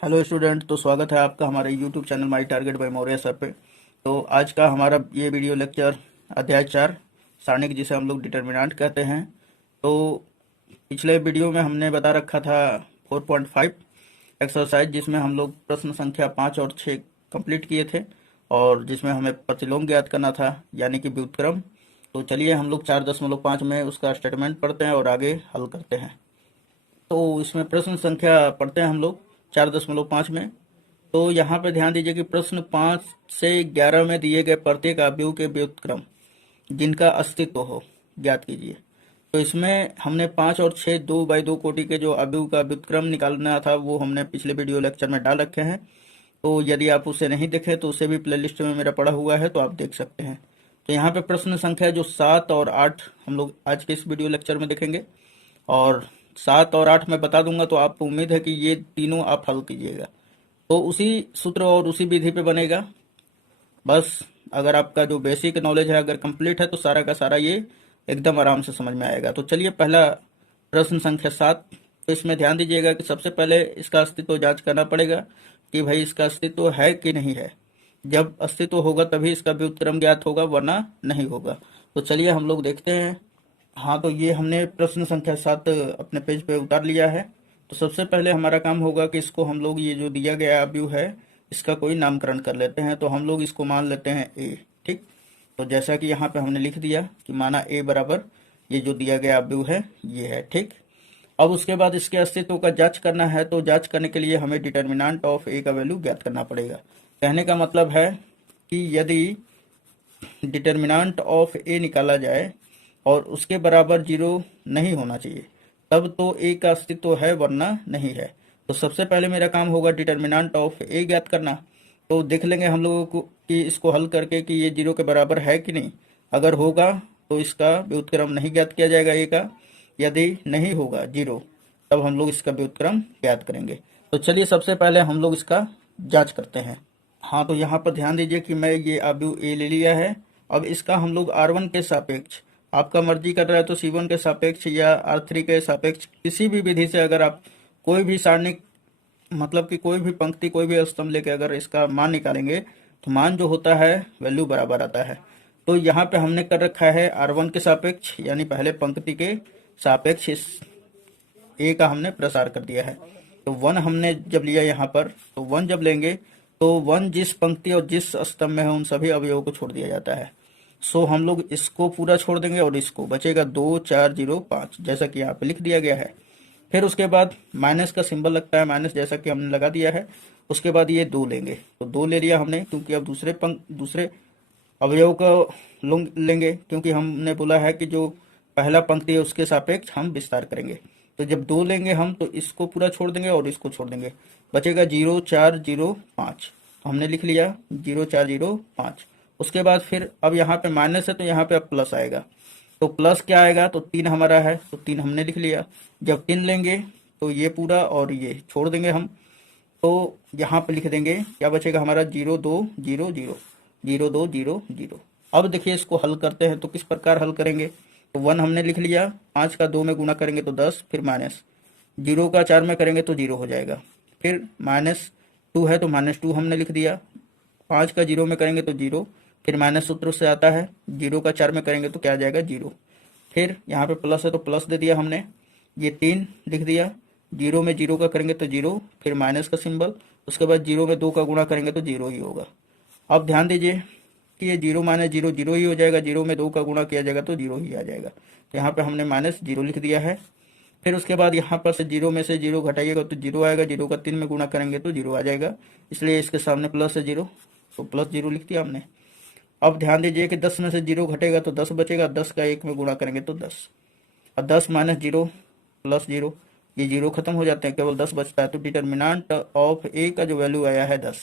Hello student, तो स्वागत है आपका हमारे YouTube channel my target by Maurya sir पे। तो आज का हमारा ये वीडियो लेक्चर अध्याय 4 सारणिक, जिसे हम लोग डिटर्मिनेंट कहते हैं। तो पिछले वीडियो में हमने बता रखा था 4.5 एक्सरसाइज, जिसमें हम लोग प्रश्न संख्या 5 और 6 कंप्लीट किए थे और जिसमें हमें प्रतिलोम ज्ञात करना था, यानी कि व्युत्क्रम। तो चलिए हम लोग 4.5 में उसका स्टेटमेंट पढ़ते हैं और आगे हल करते हैं। तो इसमें प्रश्न संख्या पढ़ते हैं हम लोग 4.5 में। तो यहाँ पे ध्यान दीजिए कि प्रश्न 5 से 11 में दिए गए प्रत्येक अवयव के व्युत्क्रम जिनका अस्तित्व हो ज्ञात कीजिए। तो इसमें हमने 5 और 6 2x2 कोटि के जो अवयव का व्युत्क्रम निकालना था वो हमने पिछले वीडियो लेक्चर में डाल रखे हैं। तो यदि आप उसे नहीं देखे तो उसे भी प्लेलिस्ट में मेरा पड़ा हुआ है, तो आप देख सकते हैं। तो यहाँ पे प्रश्न संख्या जो 7 और 8 हम लोग आज के इस वीडियो लेक्चर में देखेंगे। और 7 और 8 मैं बता दूंगा, तो आपको उम्मीद है कि ये तीनों आप हल कीजिएगा। तो उसी सूत्र और उसी विधि पे बनेगा। बस अगर आपका जो बेसिक नॉलेज है अगर कंप्लीट है तो सारा का सारा ये एकदम आराम से समझ में आएगा। तो चलिए पहला प्रश्न संख्या 7। तो इसमें ध्यान दीजिएगा कि सबसे पहले इसका अस्तित्व जांच करना पड़ेगा कि भाई इसका अस्तित्व है कि नहीं है। जब अस्तित्व होगा तभी इसका व्युत्क्रम ज्ञात होगा, वरना नहीं होगा। तो चलिए हम लोग देखते हैं। हाँ, तो ये हमने प्रश्न संख्या 7 अपने पेज पे उतार लिया है। तो सबसे पहले हमारा काम होगा कि इसको हम लोग ये जो दिया गया अवयव है इसका कोई नामकरण कर लेते हैं। तो हम लोग इसको मान लेते हैं ए। ठीक। तो जैसा कि यहाँ पे हमने लिख दिया कि माना ए बराबर ये जो दिया गया अवयव है ये है। ठीक। अब उसके बाद इसके अस्तित्व का जांच करना है। तो जांच करने के लिए हमें डिटर्मिनेंट ऑफ ए का वैल्यू ज्ञात करना पड़ेगा। कहने का मतलब है कि यदि डिटर्मिनेंट ऑफ ए निकाला जाए और उसके बराबर 0 नहीं होना चाहिए, तब तो ए का अस्तित्व है, वरना नहीं है। तो सबसे पहले मेरा काम होगा डिटर्मिनेंट ऑफ ए ज्ञात करना। तो देख लेंगे हम लोगों को कि इसको हल करके कि ये 0 के बराबर है कि नहीं। अगर होगा तो इसका व्युत्क्रम नहीं ज्ञात किया जाएगा ए का। यदि नहीं होगा 0, तब हम लोग इसका व्युत्क्रम ज्ञात करेंगे। तो चलिए सबसे पहले हम लोग इसका जांच करते हैं। हाँ, तो यहाँ पर ध्यान दीजिए कि मैं ये अवयव ए ले लिया है। अब इसका हम लोग R1 के सापेक्ष, आपका मर्जी कर रहा है तो C1 के सापेक्ष या R3 के सापेक्ष, किसी भी विधि से अगर आप कोई भी सारणी, मतलब कि कोई भी पंक्ति कोई भी स्तंभ लेके अगर इसका मान निकालेंगे तो मान जो होता है वैल्यू बराबर आता है। तो यहाँ पे हमने कर रखा है R1 के सापेक्ष, यानी पहले पंक्ति के सापेक्ष इस ए का हमने प्रसार कर दिया है। तो 1 हमने जब लिया यहाँ पर, तो 1 जब लेंगे तो 1 जिस पंक्ति और जिस स्तंभ में है उन सभी अवयवों को छोड़ दिया जाता है। सो हम लोग इसको पूरा छोड़ देंगे और इसको बचेगा 2 4 0 5, जैसा कि यहाँ पे लिख दिया गया है। फिर उसके बाद माइनस का सिंबल लगता है, माइनस जैसा कि हमने लगा दिया है। उसके बाद ये 2 लेंगे, तो 2 ले लिया हमने, क्योंकि अब दूसरे अवयव को लेंगे, क्योंकि हमने बोला है कि जो पहला पंक्ति है उसके सापेक्ष हम विस्तार करेंगे। तो जब 2 लेंगे हम तो इसको पूरा छोड़ देंगे और इसको छोड़ देंगे, बचेगा 0 4 0 5। तो हमने लिख लिया 0 4 0 5। उसके बाद फिर अब यहाँ पे माइनस है तो यहाँ पे अब प्लस आएगा। तो प्लस क्या आएगा, तो 3 हमारा है तो 3 हमने लिख लिया। जब 3 लेंगे तो ये पूरा और ये छोड़ देंगे हम। तो यहाँ पे लिख देंगे क्या बचेगा हमारा 0 2 0 0 0 2 0 0। अब देखिए इसको हल करते हैं तो किस प्रकार हल करेंगे। तो 1 हमने लिख लिया, 5 का 2 में गुणा करेंगे तो 10, फिर माइनस 0 का 4 में करेंगे तो 0 हो जाएगा। फिर -2 है तो -2 हमने लिख दिया, 5 का 0 में करेंगे तो 0, फिर माइनस सूत्र से आता है, 0 का 4 में करेंगे तो क्या आ जाएगा 0। फिर यहाँ पे प्लस है तो प्लस दे दिया हमने, ये 3 लिख दिया, 0 में 0 का करेंगे तो 0, फिर माइनस का सिंबल। उसके बाद 0 में 2 का गुणा करेंगे तो 0 ही होगा। अब ध्यान दीजिए कि ये 0 माइनस 0 0 ही हो जाएगा, 0 में 2 का गुणा किया जाएगा तो 0 ही आ जाएगा। तो यहाँ पे हमने -0 लिख दिया है। फिर उसके बाद यहाँ पर से 0 में से 0 घटाइएगा तो 0 आएगा, 0 का 3 में गुणा करेंगे तो 0 आ जाएगा, इसलिए इसके सामने प्लस है 0, तो +0 लिख दिया हमने। अब ध्यान दीजिए कि 10 में से 0 घटेगा तो 10 बचेगा, 10 का 1 में गुणा करेंगे तो 10, और 10 माइनस 0 प्लस 0, ये 0 खत्म हो जाते हैं, केवल 10 बचता है। तो डिटर्मिनेंट ऑफ ए का जो वैल्यू आया है 10।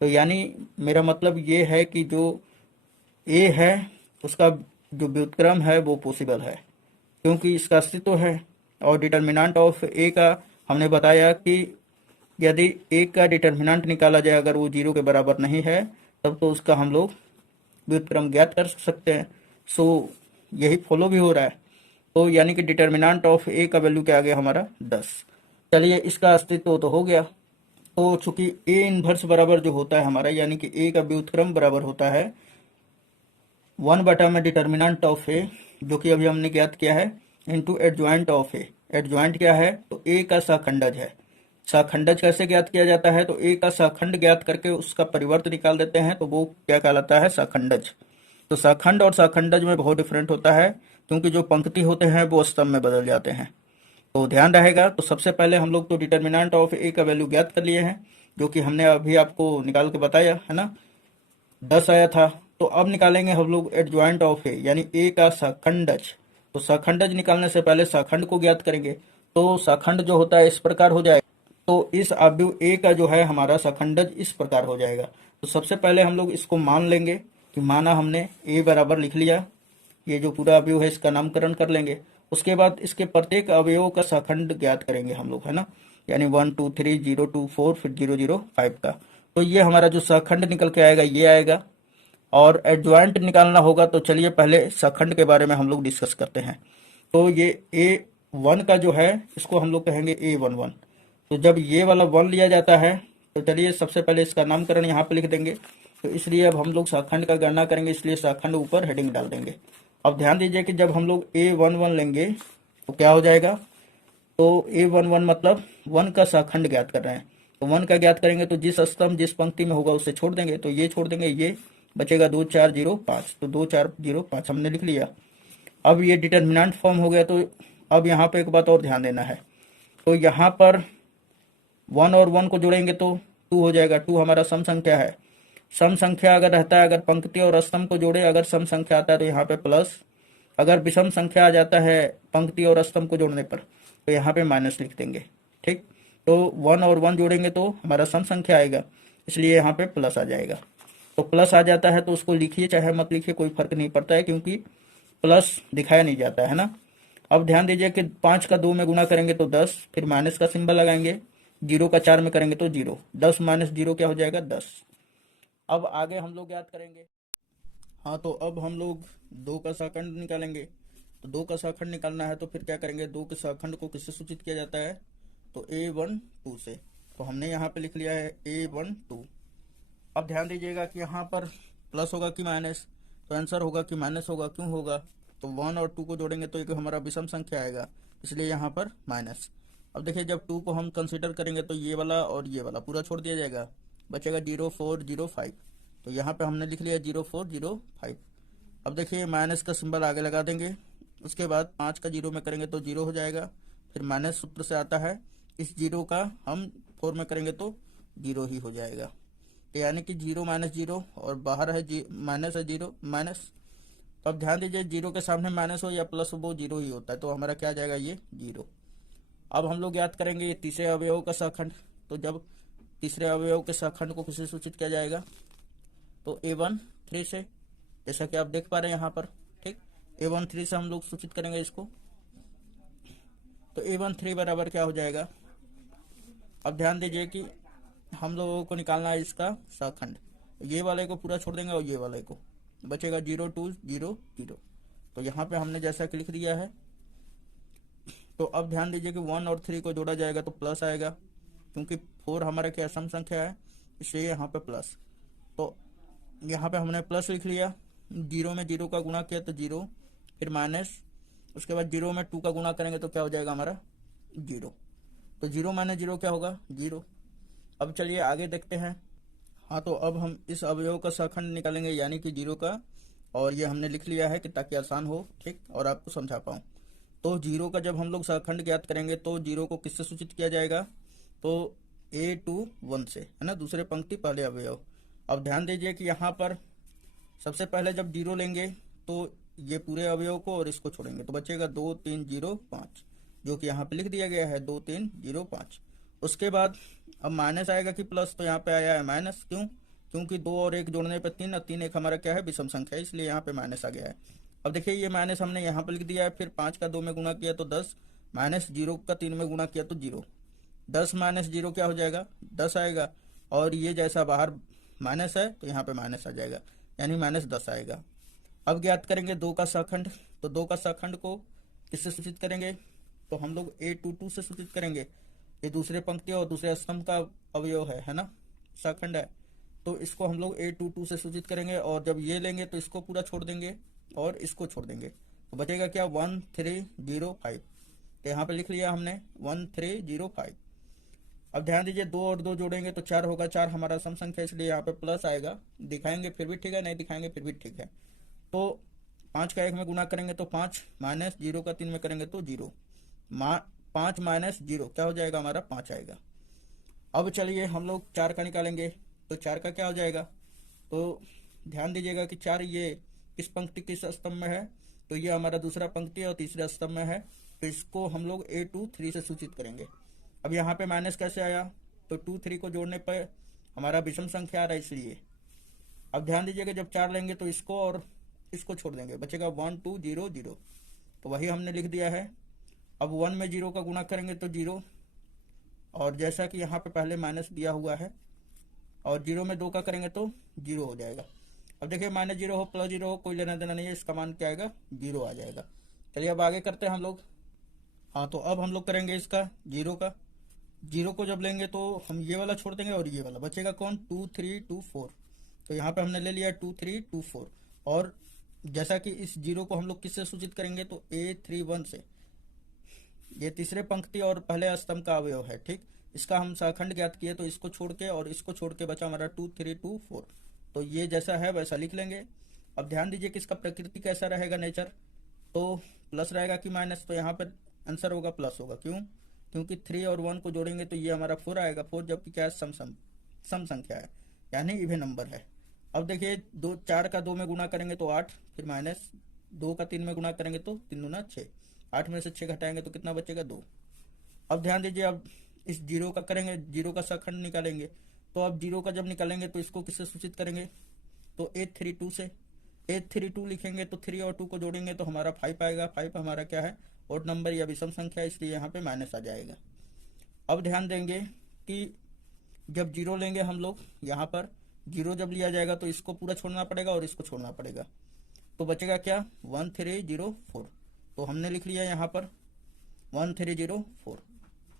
तो यानी मेरा मतलब ये है कि जो ए है उसका जो व्युत्क्रम है वो पॉसिबल है, क्योंकि इसका अस्तित्व है। और डिटर्मिनेंट ऑफ ए का हमने बताया कि यदि ए का डिटर्मिनेंट निकाला जाए अगर वो 0 के बराबर नहीं है, तब तो उसका हम लोग व्युत्क्रम ज्ञात कर सकते हैं। सो यही फॉलो भी हो रहा है। तो यानी कि डिटर्मिनेंट ऑफ ए का वैल्यू क्या आ गया हमारा 10। चलिए इसका अस्तित्व तो हो गया। तो चूंकि ए इनवर्स बराबर जो होता है हमारा, यानी कि ए का व्युत्क्रम बराबर होता है 1 में डिटर्मिनेंट ऑफ ए, जो कि अभी हमने ज्ञात किया है, into adjoint of A. Adjoint क्या है? तो ए का सहखंडज है। सहखंडज कैसे ज्ञात किया जाता है? तो ए का सहखंड ज्ञात करके उसका परिवर्त निकाल देते हैं, तो वो क्या कहलाता है? सहखंडज। तो सहखंड और सहखंडज में बहुत डिफरेंट होता है, क्योंकि जो पंक्ति होते हैं वो स्तंभ में बदल जाते हैं, तो ध्यान रहेगा। तो सबसे पहले हम लोग तो डिटर्मिनेंट ऑफ ए का वैल्यू ज्ञात कर लिए हैं, जो कि हमने अभी आपको निकाल के बताया है ना, 10 आया था। तो अब निकालेंगे हम लोग एडजॉइंट ऑफ ए, यानी ए का सहखंडज। तो सहखंडज निकालने से पहले सहखंड को ज्ञात करेंगे। तो सहखंड जो होता है इस प्रकार हो जाएगा। तो इस अवयव ए का जो है हमारा सहखंडज इस प्रकार हो जाएगा। तो सबसे पहले हम लोग इसको मान लेंगे कि माना हमने ए बराबर लिख लिया, ये जो पूरा अवयव है इसका नामकरण कर लेंगे। उसके बाद इसके प्रत्येक अवयवों का सहखंड ज्ञात करेंगे हम लोग, है ना, यानी 1 2 3 0 2 4 फिर 0 0 5 का। तो ये हमारा जो सहखंड निकल के आएगा ये आएगा। और एडजॉइंट निकालना होगा, तो चलिए पहले सहखंड के बारे में हम लोग डिस्कस करते हैं। तो ये A1 का जो है इसको हम लोग कहेंगे A11। तो जब ये वाला 1 लिया जाता है, तो चलिए सबसे पहले इसका नामकरण यहाँ पे लिख देंगे। तो इसलिए अब हम लोग सहखंड का गणना करेंगे, इसलिए सहखंड ऊपर हेडिंग डाल देंगे। अब ध्यान दीजिए कि जब हम लोग A11 लेंगे तो क्या हो जाएगा? तो A11 मतलब 1 का सहखंड ज्ञात कर रहे हैं। तो 1 का ज्ञात करेंगे तो जिस स्तंभ जिस पंक्ति में होगा उसे छोड़ देंगे, तो ये छोड़ देंगे, ये बचेगा 2 4 0 5। तो 2 4 0 5 हमने लिख लिया। अब ये डिटर्मिनेंट फॉर्म हो गया। तो अब यहाँ पे एक बात और ध्यान देना है। तो यहाँ पर 1 और 1 को जोड़ेंगे तो 2 हो जाएगा। 2 हमारा सम संख्या है। सम संख्या अगर रहता है, अगर पंक्ति और स्तंभ को जोड़े, अगर सम संख्या आता है तो यहाँ पे प्लस, अगर विषम संख्या आ जाता है पंक्ति और स्तंभ को जोड़ने पर तो यहाँ पे माइनस लिख देंगे। ठीक, तो 1 और 1 जोड़ेंगे तो हमारा सम संख्या आएगा, इसलिए यहाँ पे प्लस आ जाएगा। तो प्लस आ जाता है तो उसको लिखिए चाहे मत लिखिए, कोई फर्क नहीं पड़ता है, क्योंकि प्लस दिखाया नहीं जाता है ना। अब ध्यान दीजिए कि 5 का 2 में गुणा करेंगे तो 10, फिर माइनस का सिंबल लगाएंगे। 0 का 4 में करेंगे तो 0, 10 माइनस 0 क्या हो जाएगा? 10। अब आगे हम लोग याद करेंगे। हाँ, तो अब हम लोग 2 का सहखंड निकालेंगे। तो 2 का सहखंड निकालना है तो फिर क्या करेंगे? 2 के सहखंड को किससे सूचित किया जाता है? तो A12 से। तो हमने यहाँ पे लिख लिया है A12। अब ध्यान दीजिएगा कि यहाँ पर प्लस होगा कि माइनस, तो आंसर होगा कि माइनस होगा। क्यों होगा? तो 1 और 2 को जोड़ेंगे तो एक हमारा विषम संख्या आएगा, इसलिए यहाँ पर माइनस। अब देखिए जब 2 को हम कंसीडर करेंगे तो ये वाला और ये वाला पूरा छोड़ दिया जाएगा, बचेगा 0 4 0 5। तो यहाँ पे हमने लिख लिया 0 4 0 5। अब देखिए माइनस का सिंबल आगे लगा देंगे। उसके बाद 5 का 0 में करेंगे तो 0 हो जाएगा। फिर माइनस सूत्र से आता है, इस 0 का हम 4 में करेंगे तो 0 ही हो जाएगा। तो यानी कि 0 माइनस 0 और बाहर है माइनस है 0 माइनस। तो अब ध्यान दीजिए 0 के सामने माइनस हो या प्लस हो वो 0 ही होता है, तो हमारा क्या आ जाएगा? ये 0। अब हम लोग याद करेंगे ये तीसरे अवयव का सहखंड। तो जब तीसरे अवयव के सहखंड को किससे सूचित किया जाएगा? तो A13 से, जैसा कि आप देख पा रहे हैं यहाँ पर। ठीक, A13 से हम लोग सूचित करेंगे इसको। तो A13 बराबर क्या हो जाएगा? अब ध्यान दीजिए कि हम लोगों को निकालना है इसका सहखंड। ये वाले को पूरा छोड़ देंगे और ये वाले को, बचेगा 0 2 0 0। तो यहाँ पे हमने जैसा कि लिख दिया है। तो अब ध्यान दीजिए कि 1 और 3 को जोड़ा जाएगा तो प्लस आएगा, क्योंकि 4 हमारा क्या सम संख्या है, इसलिए यहाँ पे प्लस। तो यहाँ पे हमने प्लस लिख लिया। 0 में 0 का गुणा किया तो 0, फिर माइनस, उसके बाद 0 में 2 का गुणा करेंगे तो क्या हो जाएगा हमारा? 0। तो 0 माइनस 0 क्या होगा? 0। अब चलिए आगे देखते हैं। हाँ, तो अब हम इस अवयव का सहखंड निकालेंगे, यानी कि 0 का। और ये हमने लिख लिया है कि ताकि आसान हो, ठीक, और आपको समझा पाऊँ। तो 0 का जब हम लोग सहखंड ज्ञात करेंगे तो 0 को किससे सूचित किया जाएगा? तो A21 से, है ना, दूसरे पंक्ति पहले अवयव। अब ध्यान दीजिए कि यहाँ पर सबसे पहले जब 0 लेंगे तो ये पूरे अवयव को और इसको छोड़ेंगे तो बचेगा 2 3 0 5, जो कि यहाँ पे लिख दिया गया है 2 3 0 5। उसके बाद अब माइनस आएगा कि प्लस? तो यहाँ पे आया है माइनस। क्यों? क्योंकि 2 और 1 जोड़ने पे 3 और 3 एक हमारा क्या है? विषम संख्या है, इसलिए यहाँ पे माइनस आ गया है। अब देखिए ये माइनस हमने यहाँ पे लिख दिया है। फिर 5 का 2 में गुणा किया तो 10, माइनस 0 का 3 में गुणा किया तो 0। 10 माइनस 0 क्या हो जाएगा? 10 आएगा। और ये जैसा बाहर माइनस है तो यहाँ पे माइनस आ जाएगा, यानी माइनस 10 आएगा। अब ज्ञात करेंगे 2 का सहखंड। तो 2 का सहखंड को किससे सूचित करेंगे? तो हम लोग A22 से सूचित करेंगे। ये दूसरे पंक्ति और दूसरे स्तंभ का अवयव है ना, शाखंड है। तो इसको हम लोग A22 से सूचित करेंगे, और जब ये लेंगे तो इसको पूरा छोड़ देंगे और इसको छोड़ देंगे, तो बचेगा क्या 1305। तो यहाँ पे लिख लिया हमने 1305। अब ध्यान दीजिए, 2 और 2 जोड़ेंगे तो 4 होगा, 4 हमारा सम संख्या, इसलिए यहाँ पे प्लस आएगा। दिखाएंगे फिर भी ठीक है, नहीं दिखाएंगे फिर भी ठीक है। तो 5 का 1 में गुना करेंगे तो 5, माइनस 0 का 3 में करेंगे तो 0, 5 माइनस 0 क्या हो जाएगा हमारा 5 आएगा। अब चलिए हम लोग 4 का निकालेंगे, तो 4 का क्या हो जाएगा। तो ध्यान दीजिएगा कि 4 ये किस पंक्ति किस स्तंभ में है, तो ये हमारा दूसरा पंक्ति और तीसरे स्तंभ में है, तो इसको हम लोग A23 से सूचित करेंगे। अब यहाँ पे माइनस कैसे आया, तो 2 3 को जोड़ने पर हमारा विषम संख्या आ रहा है, इसलिए। अब ध्यान दीजिएगा, जब 4 लेंगे तो इसको और इसको छोड़ देंगे, बचेगा 1 2 0 0, तो वही हमने लिख दिया है। अब 1 में 0 का गुणा करेंगे तो 0, और जैसा कि यहाँ पे पहले माइनस दिया हुआ है, और 0 में 2 का करेंगे तो 0 हो जाएगा। अब देखिए -0 हो प्लस 0 हो कोई लेना देना नहीं है, इसका मान क्या आएगा 0 आ जाएगा। चलिए अब आगे करते हैं हम लोग। हाँ, तो अब हम लोग करेंगे इसका 0 का। 0 को जब लेंगे तो हम ये वाला छोड़ देंगे और ये वाला बचेगा कौन 2 3 2 4। तो यहाँ पे हमने ले लिया 2 3 2 4, और जैसा कि इस 0 को हम लोग किससे सूचित करेंगे, तो A31 से। ये तीसरे पंक्ति और पहले स्तंभ का अवयव है, ठीक। इसका हम शाखंड ज्ञात किए, तो इसको छोड़ के और इसको छोड़ के बचा हमारा 2 3 2 4, तो ये जैसा है वैसा लिख लेंगे। अब ध्यान दीजिए कि इसका प्रकृति कैसा रहेगा, नेचर, तो प्लस रहेगा कि माइनस, तो यहाँ पर आंसर होगा प्लस होगा। क्यों, क्योंकि 3 और 1 को जोड़ेंगे तो ये हमारा 4 आएगा, 4 जबकि क्या है सम संख्या है, यानी इवन नंबर है। अब देखिए 4 का 2 में गुणा करेंगे तो 8, फिर माइनस 2 का 3 में गुणा करेंगे तो 3 दूना 6, 8 में से 6 घटाएंगे तो कितना बचेगा 2। अब ध्यान दीजिए, अब इस 0 का करेंगे, 0 का शाखंड निकालेंगे, तो अब 0 का जब निकालेंगे तो इसको किससे सूचित करेंगे, तो A32 से। A32 लिखेंगे तो 3 और 2 को जोड़ेंगे तो हमारा 5 आएगा। 5 हमारा क्या है ओड नंबर या विषम संख्या, इसलिए यहाँ पे माइनस आ जाएगा। अब ध्यान देंगे कि जब 0 लेंगे हम लोग, यहाँ पर 0 जब लिया जाएगा तो इसको पूरा छोड़ना पड़ेगा और इसको छोड़ना पड़ेगा, तो बचेगा क्या 1304। तो हमने लिख लिया यहाँ पर 1304।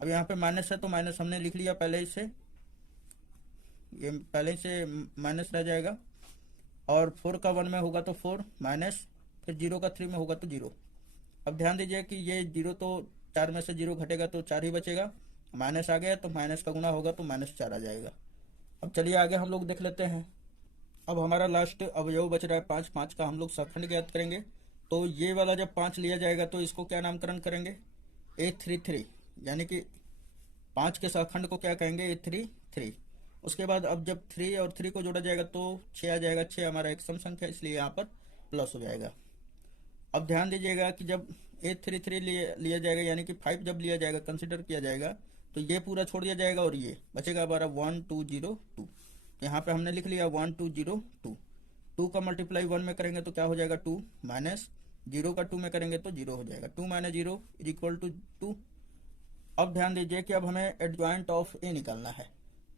अब यहाँ पे माइनस है तो माइनस हमने लिख लिया पहले से, ये पहले से माइनस रह जाएगा, और 4 का 1 में होगा तो 4 माइनस, फिर 0 का 3 में होगा तो 0। अब ध्यान दीजिए कि ये 0 तो 4 में से 0 घटेगा तो 4 ही बचेगा, माइनस आ गया तो माइनस का गुना होगा तो -4 आ जाएगा। अब चलिए आगे हम लोग देख लेते हैं। अब हमारा लास्ट अवयव बच रहा है 5। 5 का हम लोग शाखंड ज्ञात करेंगे, तो ये वाला जब 5 लिया जाएगा तो इसको क्या नामकरण करेंगे A33, यानी कि 5 के शाखंड को क्या कहेंगे A33। उसके बाद अब जब 3 और 3 को जोड़ा जाएगा तो 6 आ जाएगा, 6 हमारा एक सम संख्या, इसलिए यहाँ पर प्लस हो जाएगा। अब ध्यान दीजिएगा कि जब A33 लिया जाएगा, यानी कि 5 जब लिया जाएगा कंसिडर किया जाएगा, तो ये पूरा छोड़ दिया जाएगा और ये बचेगा हमारा 1202। यहाँ पे हमने लिख लिया 1202। 2 का मल्टीप्लाई 1 में करेंगे तो क्या हो जाएगा 2, माइनस 0 का 2 में करेंगे तो 0 हो जाएगा, 2 माइनस 0 इज इक्वल टू 2। अब ध्यान दीजिए कि अब हमें एडजॉइंट ऑफ ए निकालना है।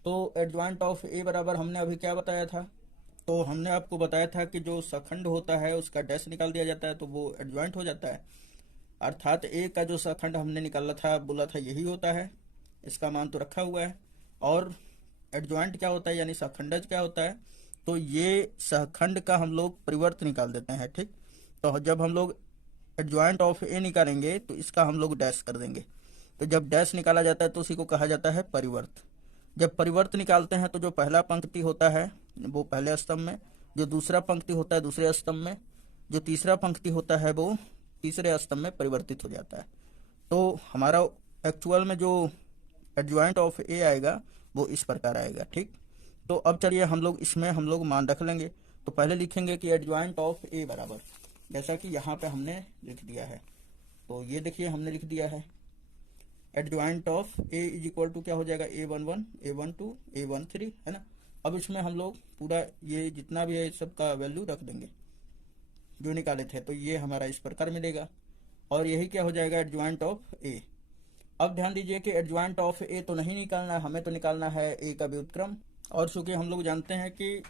तो एडजॉइंट ऑफ ए बराबर हमने अभी क्या बताया था, तो हमने आपको बताया था कि जो शाखंड होता है उसका डैश निकाल दिया जाता है तो वो एडजॉइंट हो जाता है। अर्थात ए का जो शाखंड हमने निकाला था, बोला था यही होता है, इसका मान तो रखा हुआ है। और एडजॉइंट क्या होता है, यानी शाखंडज क्या होता है, तो ये शाखंड का हम लोग परिवर्त निकाल देते हैं, ठीक। तो जब हम लोग एडजॉइंट ऑफ ए निकालेंगे तो इसका हम लोग डैश कर देंगे। तो जब डैश निकाला जाता है तो उसी को कहा जाता है परिवर्त। जब परिवर्त निकालते हैं तो जो पहला पंक्ति होता है वो पहले स्तंभ में, जो दूसरा पंक्ति होता है दूसरे स्तंभ में, जो तीसरा पंक्ति होता है वो तीसरे स्तंभ में परिवर्तित हो जाता है। तो हमारा एक्चुअल में जो एडजॉइंट ऑफ ए आएगा वो इस प्रकार आएगा, ठीक। तो अब चलिए हम लोग इसमें हम लोग मान रख लेंगे। तो पहले लिखेंगे कि एडजॉइंट ऑफ ए बराबर, जैसा कि यहाँ पे हमने लिख दिया है, तो ये देखिए हमने लिख दिया है adjoint of A is equal to क्या हो जाएगा A11 A12 A13, है ना। अब इसमें हम लोग पूरा ये जितना भी है सबका वैल्यू रख देंगे जो निकाले थे, तो ये हमारा इस प्रकार मिलेगा, और यही क्या हो जाएगा एडजॉइंट ऑफ ए। अब ध्यान दीजिए कि एडजॉइंट ऑफ ए तो नहीं निकालना है, हमें तो निकालना है ए का व्युत्क्रम। और चूंकि हम लोग जानते हैं कि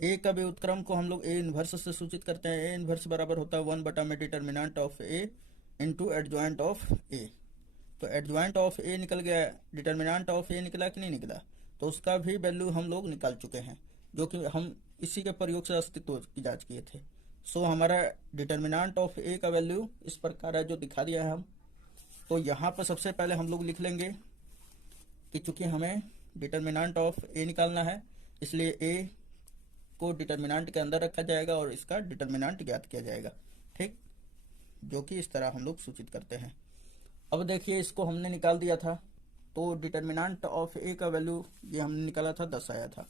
ए का व्युत्क्रम को हम लोग ए इनवर्स से सूचित करते हैं, ए इनवर्स बराबर होता है 1 बटा में determinant of A into adjoint of A. तो एडजॉइंट ऑफ ए निकल गया, डिटर्मिनेंट ऑफ ए निकला कि नहीं निकला, तो उसका भी वैल्यू हम लोग निकाल चुके हैं, जो कि हम इसी के प्रयोग से अस्तित्व की जांच किए थे। सो हमारा डिटर्मिनेंट ऑफ ए का वैल्यू इस प्रकार है जो दिखा दिया है हम। तो यहाँ पर सबसे पहले हम लोग लिख लेंगे कि चूंकि हमें डिटर्मिनेंट ऑफ ए निकालना है, इसलिए ए को डिटर्मिनेंट के अंदर रखा जाएगा और इसका डिटर्मिनेंट ज्ञात किया जाएगा, ठीक, जो कि इस तरह हम लोग सूचित करते हैं। अब देखिए इसको हमने निकाल दिया था, तो डिटर्मिनेंट ऑफ ए का वैल्यू ये हमने निकाला था 10 आया था,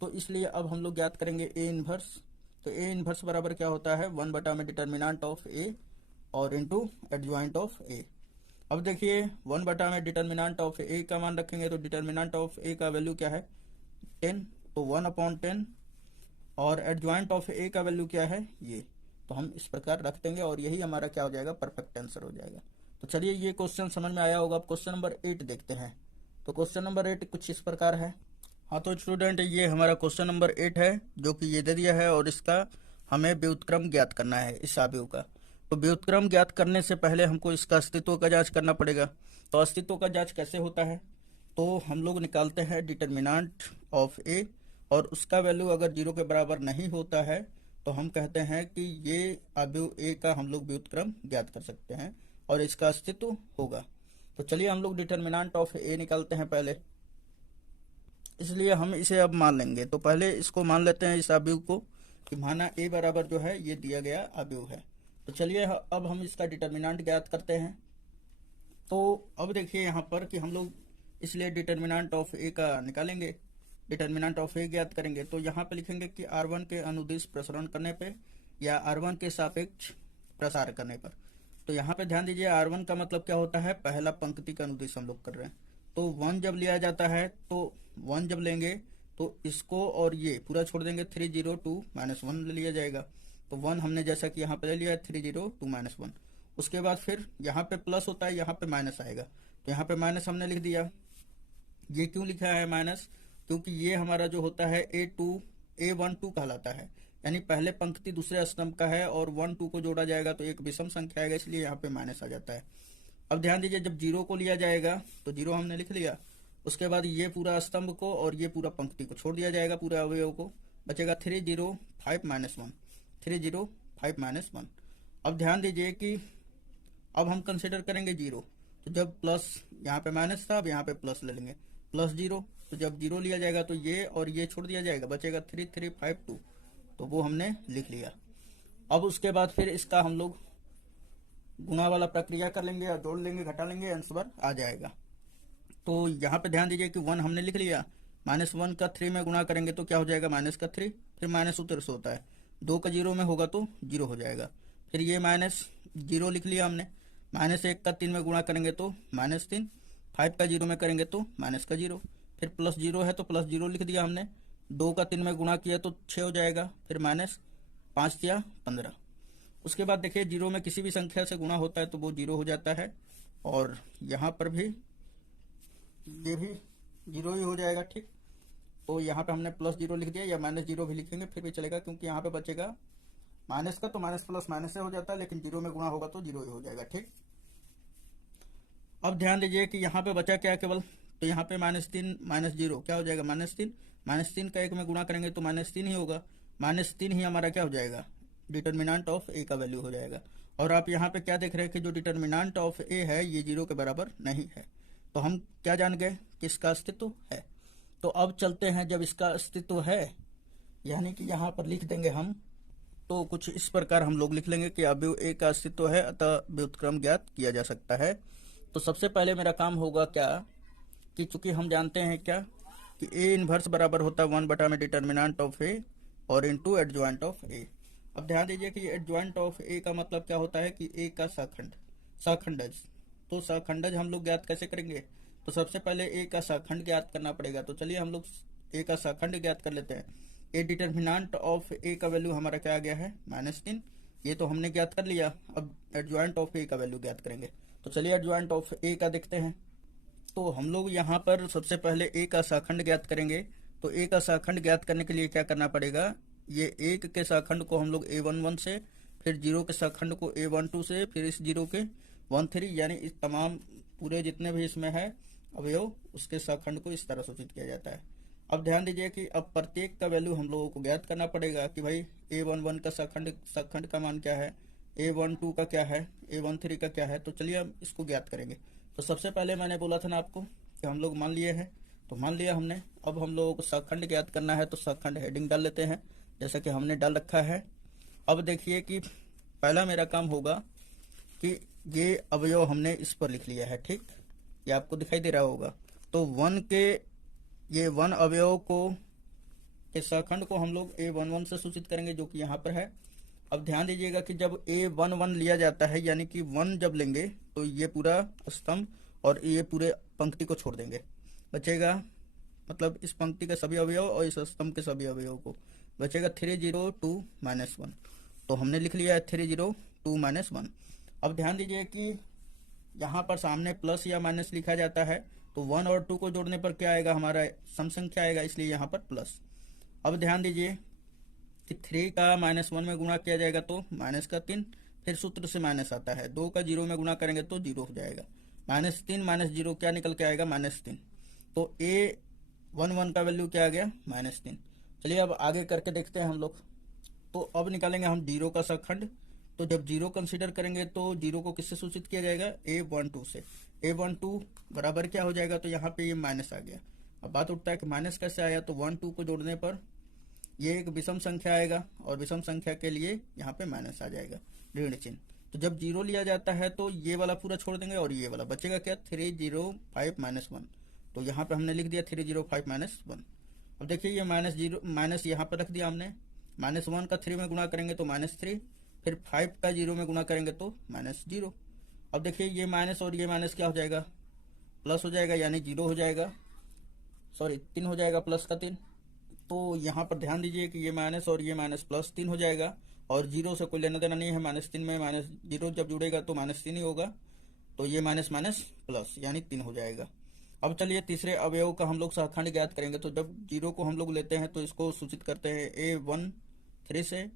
तो इसलिए अब हम लोग ज्ञात करेंगे ए इनवर्स। तो ए इनवर्स बराबर क्या होता है, 1 बटा में डिटर्मिनेंट ऑफ ए और इंटू एडजॉइंट ऑफ ए। अब देखिए 1 बटा में डिटर्मिनेंट ऑफ ए का मान रखेंगे, तो डिटर्मिनेंट ऑफ ए का वैल्यू क्या है 10, तो 1/10, और एडजॉइंट ऑफ ए का वैल्यू क्या है ये, तो हम इस प्रकार रख देंगे और यही हमारा क्या हो जाएगा, परफेक्ट आंसर हो जाएगा। तो चलिए ये क्वेश्चन समझ में आया होगा। अब क्वेश्चन नंबर 8 देखते हैं। तो क्वेश्चन नंबर 8 कुछ इस प्रकार है। हाँ तो स्टूडेंट ये हमारा क्वेश्चन नंबर 8 है, जो कि ये दे दिया है और इसका हमें व्युत्क्रम ज्ञात करना है इस अवयव का। तो व्युत्क्रम ज्ञात करने से पहले हमको इसका अस्तित्व का जांच करना पड़ेगा। तो अस्तित्व का जांच कैसे होता है, तो हम लोग निकालते हैं डिटर्मिनेंट ऑफ ए, और उसका वैल्यू अगर 0 के बराबर नहीं होता है तो हम कहते हैं कि ये अवयव ए का हम लोग व्युत्क्रम ज्ञात कर सकते हैं और इसका अस्तित्व होगा। तो चलिए हम लोग डिटर्मिनेंट ऑफ ए निकालते हैं पहले, इसलिए हम इसे अब मान लेंगे। तो पहले इसको मान लेते हैं इस अवयव को कि माना ए बराबर जो है ये दिया गया अवयव है। तो चलिए अब हम इसका डिटर्मिनेंट ज्ञात करते हैं। तो अब देखिए यहाँ पर कि हम लोग इसलिए डिटर्मिनेंट ऑफ ए का निकालेंगे, डिटर्मिनेंट ऑफ ए ज्ञात करेंगे। तो यहाँ पे लिखेंगे कि R1 के अनुदिश प्रसरण करने पे या R1 के सापेक्ष प्रसार करने पर। तो यहाँ पे ध्यान दीजिए R1 का मतलब क्या होता है, पहला पंक्ति का अनुदिश हम लोग कर रहे हैं। तो 1 जब लिया जाता है, तो 1 जब लेंगे तो इसको और ये पूरा छोड़ देंगे, 3 0 2 -1 ले लिया जाएगा। तो 1 हमने जैसा कि यहाँ पे ले लिया 3 0 2 -1। उसके बाद फिर यहाँ पे प्लस होता है, यहाँ पे माइनस आएगा, तो यहाँ पे माइनस हमने लिख दिया। ये क्यों लिखा है माइनस, क्योंकि ये हमारा जो होता है A12 कहलाता है, यानी पहले पंक्ति दूसरे स्तंभ का है और 1 2 को जोड़ा जाएगा तो एक विषम संख्या आएगा, इसलिए यहाँ पे माइनस आ जाता है। अब ध्यान दीजिए जब 0 को लिया जाएगा तो 0 हमने लिख लिया, उसके बाद ये पूरा स्तंभ को और ये पूरा पंक्ति को छोड़ दिया जाएगा, पूरे अवयव को, बचेगा 3 0 5 -1, 3 0 5 -1। अब ध्यान दीजिए कि अब हम कंसिडर करेंगे 0, तो जब प्लस यहाँ पे माइनस था, अब यहाँ पे प्लस ले लेंगे, प्लस 0, तो जब 0 लिया जाएगा तो ये और ये छोड़ दिया जाएगा, बचेगा 3 3 5 2, तो वो हमने लिख लिया। अब उसके बाद फिर इसका हम लोग गुणा वाला प्रक्रिया कर लेंगे और जोड़ लेंगे, घटा लेंगे, आंसर आ जाएगा। तो यहाँ पे ध्यान दीजिए कि 1 हमने लिख लिया, -1 का 3 में गुणा करेंगे तो क्या हो जाएगा, माइनस का 3, फिर माइनस उधर से होता है, 2 का 0 में होगा तो 0 हो जाएगा, फिर ये -0 लिख लिया हमने, -1 का 3 में गुणा करेंगे तो -3, 5 का 0 में करेंगे तो माइनस का 0, फिर प्लस 0 है तो प्लस 0 लिख दिया हमने, 2 का 3 में गुणा किया तो 6 हो जाएगा, फिर -5 या 15। उसके बाद देखिए 0 में किसी भी संख्या से गुणा होता है तो वो 0 हो जाता है, और यहाँ पर भी ये भी 0 ही हो जाएगा, ठीक। तो यहाँ पे हमने +0 लिख दिया, या -0 भी लिखेंगे फिर भी चलेगा, क्योंकि यहाँ पे बचेगा माइनस का, तो माइनस प्लस माइनस से हो जाता है, लेकिन 0 में गुणा होगा तो 0 ही हो जाएगा, ठीक। अब ध्यान दीजिए कि यहाँ पे बचा क्या केवल, तो यहाँ पे -3 -0 क्या हो जाएगा, -3, -3 का 1 में गुणा करेंगे तो -3 ही होगा, -3 ही हमारा क्या हो जाएगा, डिटर्मिनेंट ऑफ ए का वैल्यू हो जाएगा। और आप यहाँ पे क्या देख रहे हैं कि जो डिटर्मिनेंट ऑफ ए है ये 0 के बराबर नहीं है, तो हम क्या जान गए कि इसका अस्तित्व है। तो अब चलते हैं, जब इसका अस्तित्व है यानी कि यहाँ पर लिख देंगे हम, तो कुछ इस प्रकार हम लोग लिख लेंगे कि अवयव ए का अस्तित्व है, अतः व्युत्क्रम ज्ञात किया जा सकता है। तो सबसे पहले मेरा काम होगा क्या कि चूंकि हम जानते हैं क्या कि ए इनवर्स बराबर होता है 1 बटा में डिटर्मिनेंट ऑफ ए और इनटू एडजॉइंट ऑफ ए। अब ध्यान दीजिए कि एडजॉइंट ऑफ ए का मतलब क्या होता है कि ए का शाखंडज। तो शाखंडज हम लोग ज्ञात कैसे करेंगे, तो सबसे पहले ए का शाखंड ज्ञात करना पड़ेगा। तो चलिए हम लोग ए का शाखंड ज्ञात कर लेते हैं। ए डिटर्मिनेंट ऑफ ए का वैल्यू हमारा क्या आ गया है, -3, ये तो हमने ज्ञात कर लिया। अब एडजॉइंट ऑफ ए का वैल्यू ज्ञात करेंगे। तो चलिए एडजॉइंट ऑफ ए का देखते हैं। तो हम लोग यहाँ पर सबसे पहले ए का शाखंड ज्ञात करेंगे। तो ए का शाखंड ज्ञात करने के लिए क्या करना पड़ेगा, ये 1 के शाखंड को हम लोग A11 से, फिर 0 के शाखंड को A12 से, फिर इस 0 के 13, यानी इस तमाम पूरे जितने भी इसमें है अवयव उसके सखंड को इस तरह सूचित किया जाता है। अब ध्यान दीजिए कि अब प्रत्येक का वैल्यू हम लोगों को ज्ञात करना पड़ेगा कि भाई A11 का सखंड का मान क्या है, A12 का क्या है, A13 का क्या है। तो चलिए हम इसको ज्ञात करेंगे। तो सबसे पहले मैंने बोला था ना आपको कि हम लोग मान लिए हैं, तो मान लिया हमने। अब हम लोगों को सखंड ज्ञात करना है, तो सखंड हेडिंग डाल लेते हैं जैसा कि हमने डाल रखा है। अब देखिए कि पहला मेरा काम होगा कि ये अवयव हमने इस पर लिख लिया है, ठीक, ये आपको दिखाई दे रहा होगा। तो ये वन अवयव को के सखंड को हम लोग A11 से सूचित करेंगे जो कि यहाँ पर है। अब ध्यान दीजिएगा कि जब A11 लिया जाता है यानी कि 1 जब लेंगे तो ये पूरा स्तंभ और ये पूरे पंक्ति को छोड़ देंगे, बचेगा मतलब इस पंक्ति के सभी अवयव और इस स्तंभ के सभी अवयवों को बचेगा 302 माइनस 1। तो हमने लिख लिया है 302 माइनस 1। अब ध्यान दीजिए कि यहाँ पर सामने प्लस या माइनस लिखा जाता है, तो 1 और 2 को जोड़ने पर क्या आएगा, हमारा सम संख्या आएगा, इसलिए यहाँ पर प्लस। अब ध्यान दीजिए कि 3 का -1 में गुणा किया जाएगा तो माइनस का 3, फिर सूत्र से माइनस आता है। 2 का 0 में गुणा करेंगे तो 0 हो जाएगा। -3 -0 क्या निकल के आएगा, -3। तो A11 का वैल्यू क्या आ गया, -3। चलिए अब आगे करके देखते हैं हम लोग। तो अब निकालेंगे हम 0 का सखंड। तो जब 0 कंसीडर करेंगे तो 0 को किससे सूचित किया जाएगा, A12 से। A12 बराबर क्या हो जाएगा, तो यहाँ पे ये माइनस आ गया। अब बात उठता है कि माइनस कैसे आया, तो 1 2 को जोड़ने पर ये एक विषम संख्या आएगा और विषम संख्या के लिए यहाँ पे माइनस आ जाएगा, ऋण चिन्ह। तो जब 0 लिया जाता है तो ये वाला पूरा छोड़ देंगे और ये वाला बचेगा क्या, 305 -1। तो यहाँ पे हमने लिख दिया 305 -1। अब देखिए ये माइनस यहाँ पर रख दिया हमने। -1 का 3 में गुणा करेंगे तो -3, फिर 5 का 0 में गुणा करेंगे तो -0। अब देखिए ये माइनस और ये माइनस क्या हो जाएगा, प्लस हो जाएगा, यानी 0 हो जाएगा, सॉरी 3 हो जाएगा, प्लस का 3। तो यहाँ पर ध्यान दीजिए कि ये माइनस और ये माइनस प्लस 3 हो जाएगा और 0 से कोई लेना देना नहीं है। -3 में -0 जब जुड़ेगा तो -3 ही होगा। तो ये माइनस माइनस प्लस यानी 3 हो जाएगा। अब चलिए तीसरे अवयव का हम लोग सखंड ज्ञात करेंगे। तो जब 0 को हम लोग लेते हैं तो इसको सूचित करते हैं A13 से,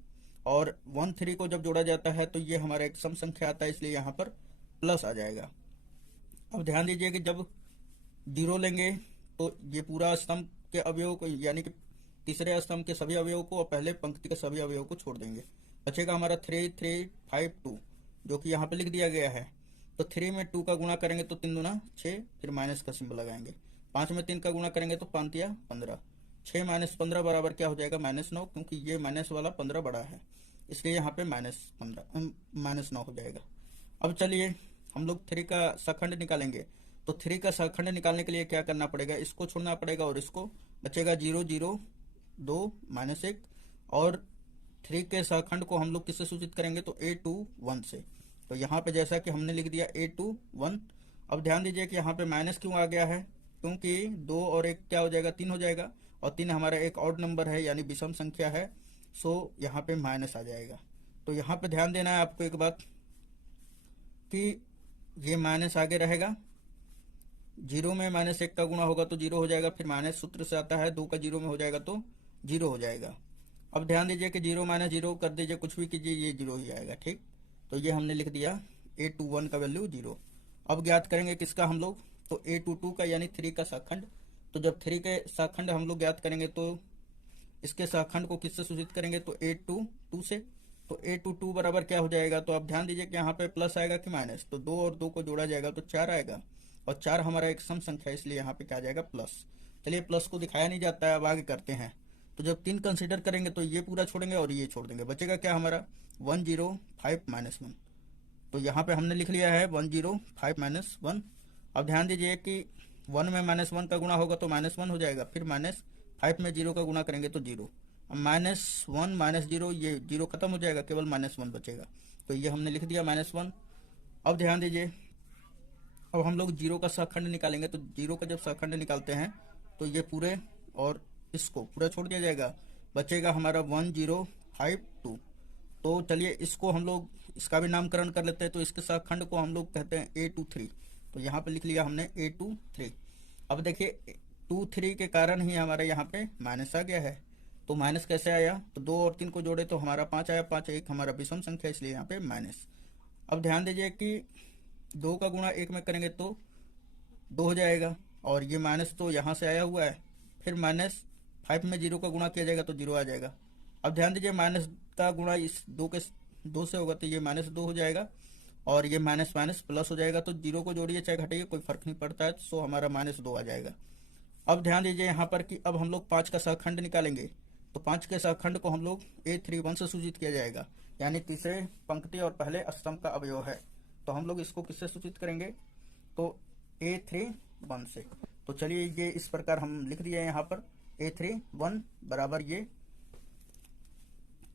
और 13 को जब जोड़ा जाता है तो ये हमारा एक सम संख्या आता है, इसलिए यहाँ पर प्लस आ जाएगा। अब ध्यान दीजिए कि जब 0 लेंगे तो ये पूरा स्तंभ के अवयव को यानी कि तीसरे स्तंभ के सभी अवयवों को और पहले पंक्ति के सभी अवयवों को छोड़ देंगे। बचेगा हमारा 3 3 5 2 जो कि यहाँ पे लिख दिया गया है। तो 3 में 2 का गुणा करेंगे तो 3 दूना 6, फिर माइनस का सिंबल लगाएंगे। 5 में 3 का गुणा करेंगे तो 5 या 15। 6 -15 बराबर क्या हो जाएगा, -9, क्योंकि ये माइनस वाला 15 बड़ा है, इसलिए यहाँ पे -9 हो जाएगा। अब चलिए हम लोग 3 का सखंड निकालेंगे। तो 3 का सखंड निकालने के लिए क्या करना पड़ेगा, इसको छोड़ना पड़ेगा और इसको, बचेगा 0 0 2 -1। और 3 के सखंड को हम लोग किससे सूचित करेंगे, तो A21 से। तो यहाँ पे जैसा कि हमने लिख दिया A21। अब ध्यान दीजिए कि यहाँ पे माइनस क्यों आ गया है, क्योंकि 2 और 1 क्या हो जाएगा, 3 हो जाएगा, और 3 हमारा एक ऑड नंबर है यानी विषम संख्या है, सो यहाँ पे माइनस आ जाएगा। तो यहाँ पे ध्यान देना है आपको एक बात कि ये माइनस आगे रहेगा। 0 में -1 का गुणा होगा तो 0 हो जाएगा, फिर माइनस सूत्र से आता है, 2 का 0 में हो जाएगा तो 0 हो जाएगा। अब ध्यान दीजिए कि 0 -0 कर दीजिए, कुछ भी कीजिए, ये 0 ही आएगा, ठीक। तो ये हमने लिख दिया A21 का वैल्यू 0। अब ज्ञात करेंगे किसका हम लोग, तो A22 का यानी 3 का सखंड। तो जब 3 के सखंड हम लोग ज्ञात करेंगे तो इसके सखंड को किससे सूचित करेंगे, तो A22 से। तो A22 बराबर क्या हो जाएगा, तो आप ध्यान दीजिए कि यहाँ पे प्लस आएगा कि माइनस। तो 2 और 2 को जोड़ा जाएगा तो 4 आएगा, और 4 हमारा एक सम संख्या है, इसलिए यहाँ पे क्या आ जाएगा, प्लस। चलिए प्लस को दिखाया नहीं जाता है, अब आगे करते हैं। तो जब 3 कंसीडर करेंगे तो ये पूरा छोड़ेंगे और ये छोड़ देंगे, बचेगा क्या हमारा 105 -1। तो यहाँ पे हमने लिख लिया है 105 -1। अब ध्यान दीजिए कि 1 में -1 का गुणा होगा तो -1 हो जाएगा, फिर -5 में 0 का गुणा करेंगे तो 0। अब -1 -0, ये 0 खत्म हो जाएगा, केवल -1 बचेगा। तो ये हमने लिख दिया -1। अब ध्यान दीजिए, अब हम लोग 0 का सखंड निकालेंगे। तो 0 का जब सखंड निकालते हैं तो ये पूरे और इसको पूरा छोड़ दिया जाएगा, बचेगा हमारा 1052। तो चलिए इसको हम लोग इसका भी नामकरण कर लेते हैं। तो इसके सखंड को हम लोग कहते हैं A23। तो यहाँ पे लिख लिया हमने A23। अब देखिए 23 के कारण ही हमारे यहाँ पे माइनस आ गया है। तो माइनस कैसे आया, तो 2 और 3 को जोड़े तो हमारा 5 आया, 5 एक हमारा विषम संख्या, इसलिए यहाँ पे माइनस। अब ध्यान दीजिए कि 2 का गुणा 1 में करेंगे तो 2 हो जाएगा, और ये माइनस तो यहाँ से आया हुआ है, फिर -5 में 0 का गुणा किया जाएगा तो 0 आ जाएगा। अब ध्यान दीजिए, माइनस का गुणा इस 2 से होगा तो ये -2 हो जाएगा, और ये माइनस माइनस प्लस हो जाएगा, तो 0 को जोड़िए चाहे घटाइए कोई फर्क नहीं पड़ता है, सो हमारा -2 आ जाएगा। अब ध्यान दीजिए यहाँ पर कि अब हम लोग 5 का सहखंड निकालेंगे, तो 5 के सहखंड को हम लोग A31 से सूचित किया जाएगा, यानी तीसरे पंक्ति और पहले स्तंभ का अवयव है। तो हम लोग इसको किससे सूचित करेंगे, तो A31 से। तो चलिए ये इस प्रकार हम लिख दिए यहाँ पर A31 बराबर ये।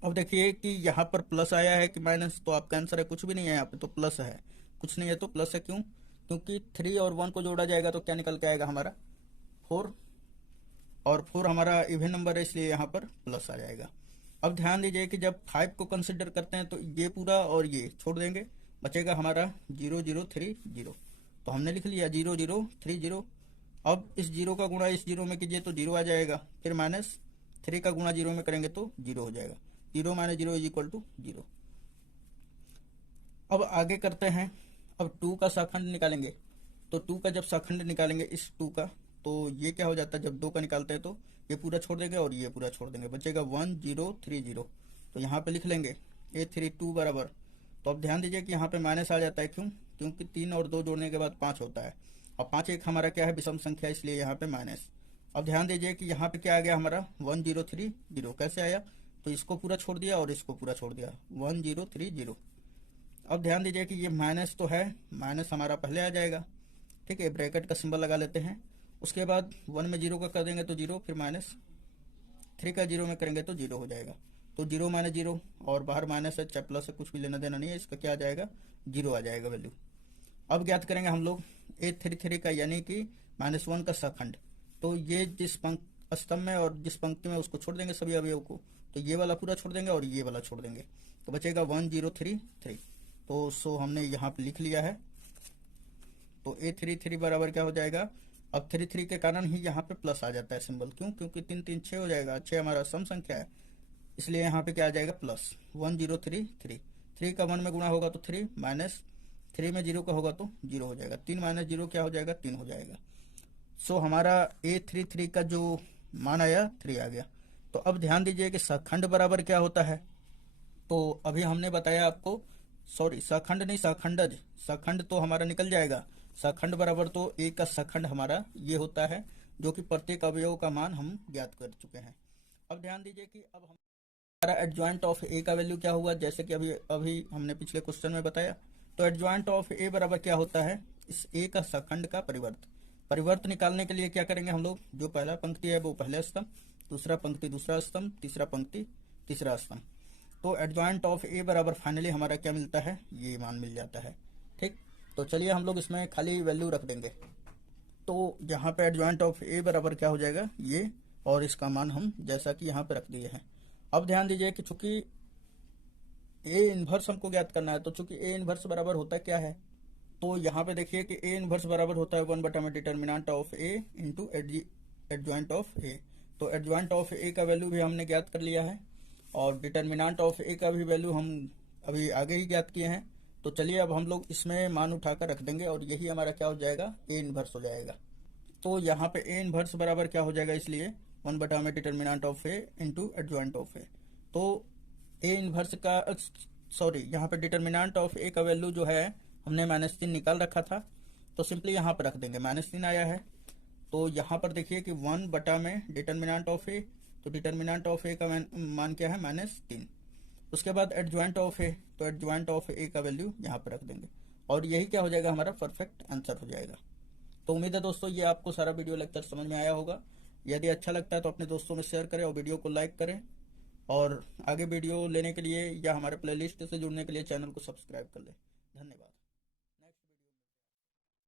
अब देखिए कि यहाँ पर प्लस आया है कि माइनस, तो आपका आंसर है कुछ भी नहीं है, यहाँ पे तो प्लस है, कुछ नहीं है तो प्लस है। क्यों? क्योंकि 3 और 1 को जोड़ा जाएगा तो क्या निकल के आएगा हमारा 4, और 4 हमारा इवन नंबर है, इसलिए यहाँ पर प्लस आ जाएगा। अब ध्यान दीजिए कि जब 5 को कंसिडर करते हैं तो ये पूरा और ये छोड़ देंगे, बचेगा हमारा 0030। तो हमने लिख लिया 0030। अब इस 0 का गुणा इस 0 में कीजिए तो 0 आ जाएगा, फिर -3 का गुणा 0 में करेंगे तो 0 हो जाएगा। 0 - 0 = 0। अब आगे करते हैं, अब 2 का शाखंड निकालेंगे। तो 2 का जब शाखंड निकालेंगे इस 2 का, तो ये क्या हो जाता है, जब 2 का निकालते हैं तो ये पूरा छोड़ देंगे और ये पूरा छोड़ देंगे, बचेगा 1030। तो यहाँ पे लिख लेंगे A32 बराबर। तो अब ध्यान दीजिए कि यहाँ पे माइनस आ जाता है, क्यों? क्योंकि 3 और 2 जोड़ने के बाद 5 होता है, और 5 एक हमारा क्या है, विषम संख्या, इसलिए यहाँ पे माइनस। अब ध्यान दीजिए कि यहाँ पे क्या आ गया हमारा 1030। कैसे आया, तो इसको पूरा छोड़ दिया और इसको पूरा छोड़ दिया, 1030। अब ध्यान दीजिए कि ये माइनस तो है, माइनस हमारा पहले आ जाएगा, ठीक है, ब्रैकेट का सिंबल लगा लेते हैं। उसके बाद 1 में 0 का कर देंगे तो 0, फिर -3 का 0 में करेंगे तो 0 हो जाएगा। तो 0 - 0, और बाहर माइनस है, चाहे प्लस है, कुछ भी लेना देना नहीं है, इसका क्या आ जाएगा, 0 आ जाएगा वैल्यू। अब ज्ञात करेंगे हम लोग A33 का, यानी कि -1 का सहखंड। तो ये जिस स्तंभ में और जिस पंक्ति में उसको छोड़ देंगे सभी अवयव को, तो ये वाला पूरा छोड़ देंगे और ये वाला छोड़ देंगे, तो बचेगा 1033। तो सो हमने यहाँ पे लिख लिया है। तो A33 बराबर क्या हो जाएगा, अब 33 के कारण ही यहाँ पे प्लस आ जाता है सिंबल, क्यों? क्योंकि 3 3 6 हो जाएगा, 6 हमारा सम संख्या है, इसलिए यहाँ पे क्या आ जाएगा प्लस 1033। 3 का 1 में गुणा होगा तो 3, -3 में 0 का होगा तो 0 हो जाएगा, 3 - 0 क्या हो जाएगा, 3 हो जाएगा। सो हमारा A33 का जो मान आया 3 आ गया। तो अब ध्यान दीजिए कि सहखंड बराबर क्या होता है, तो अभी हमने बताया आपको, सॉरी सहखंड नहीं, सहखंडज, सहखंड तो हमारा निकल जाएगा। सहखंड बराबर तो A का सहखंड हमारा ये होता है, जो कि प्रत्येक अवयव का मान हम ज्ञात कर चुके हैं। अब ध्यान दीजिए कि अब हमारा एडजॉइंट ऑफ A का वैल्यू क्या हुआ, जैसे कि अभी हमने पिछले क्वेश्चन में बताया। तो एडजॉइंट ऑफ A बराबर क्या होता है, इस A का सहखंड का परिवर्त निकालने के लिए क्या करेंगे हम लोग, जो पहला पंक्ति है वो पहले स्तंभ, दूसरा पंक्ति दूसरा स्तंभ, तीसरा पंक्ति तीसरा स्तंभ। तो एडजॉइंट ऑफ A बराबर फाइनली हमारा क्या मिलता है, ये मान मिल जाता है, ठीक। तो चलिए हम लोग इसमें खाली वैल्यू रख देंगे। तो यहाँ पे एडजॉइंट ऑफ A बराबर क्या हो जाएगा ये, और इसका मान हम जैसा कि यहाँ पे रख दिए हैं। अब ध्यान दीजिए कि चूंकि A इनवर्स हमको ज्ञात करना है, तो चूंकि A इनवर्स बराबर होता क्या है, तो यहाँ पे देखिए कि A इनवर्स बराबर होता है 1 में determinant of A into adjoint of A। तो एडजॉइंट ऑफ A का वैल्यू भी हमने ज्ञात कर लिया है, और डिटर्मिनेंट ऑफ A का भी वैल्यू हम अभी आगे ही ज्ञात किए हैं। तो चलिए अब हम लोग इसमें मान उठाकर रख देंगे, और यही हमारा क्या हो जाएगा, A इनवर्स हो जाएगा। तो यहाँ पे A इनवर्स बराबर क्या हो जाएगा, इसलिए 1 में determinant of A into adjoint of A। तो A इनवर्स का सॉरी यहाँ पे डिटर्मिनेंट ऑफ A का वैल्यू जो है हमने -3 निकाल रखा था, तो सिंपली यहाँ पर रख देंगे, -3 आया है। तो यहाँ पर देखिए कि 1 में डिटर्मिनेंट ऑफ A, तो डिटर्मिनेंट ऑफ A का मान क्या है, -3। उसके बाद एडजॉइंट ऑफ A, तो एडजॉइंट ऑफ A का वैल्यू यहाँ पर रख देंगे, और यही क्या हो जाएगा, हमारा परफेक्ट आंसर हो जाएगा। तो उम्मीद है दोस्तों ये आपको सारा वीडियो लेक्चर समझ में आया होगा। यदि अच्छा लगता है तो अपने दोस्तों में शेयर करें और वीडियो को लाइक करें, और आगे वीडियो लेने के लिए या हमारे प्लेलिस्ट से जुड़ने के लिए चैनल को सब्सक्राइब कर लें। धन्यवाद।